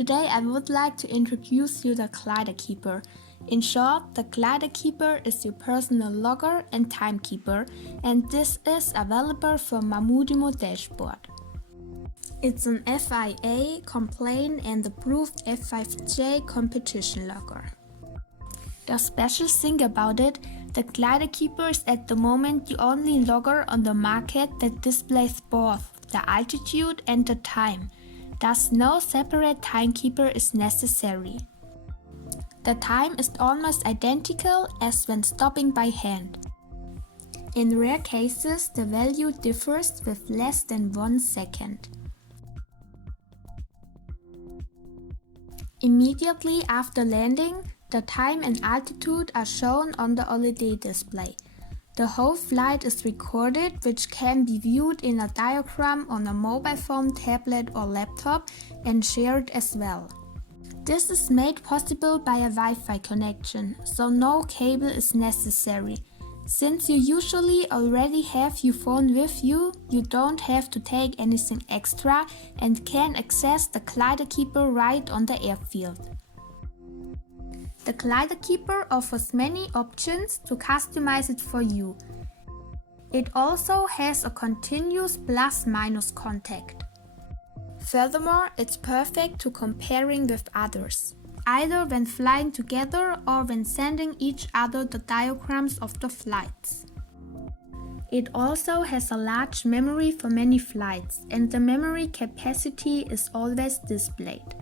Today I would like to introduce you the GliderKeeper. In short, the GliderKeeper is your personal logger and timekeeper, and this is available from Mamudimo dashboard. It's an FIA compliant and approved F5J competition logger. The special thing about it, the GliderKeeper is at the moment the only logger on the market that displays both the altitude and the time. Thus no separate timekeeper is necessary. The time is almost identical as when stopping by hand. In rare cases, the value differs with less than 1 second. Immediately after landing, the time and altitude are shown on the LED display. The whole flight is recorded, which can be viewed in a diagram on a mobile phone, tablet or laptop and shared as well. This is made possible by a Wi-Fi connection, so no cable is necessary. Since you usually already have your phone with you, you don't have to take anything extra and can access the GliderKeeper right on the airfield. The GliderKeeper offers many options to customize it for you. It also has a continuous plus-minus contact. Furthermore, it's perfect to comparing with others, either when flying together or when sending each other the diagrams of the flights. It also has a large memory for many flights, and the memory capacity is always displayed.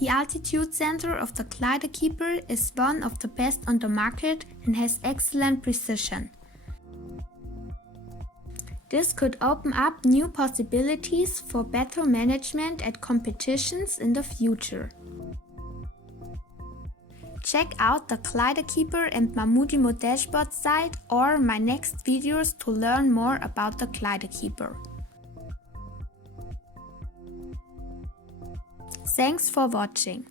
The altitude sensor of the GliderKeeper is one of the best on the market and has excellent precision. This could open up new possibilities for better management at competitions in the future. Check out the GliderKeeper and Mamudimo dashboard site or my next videos to learn more about the GliderKeeper. Thanks for watching.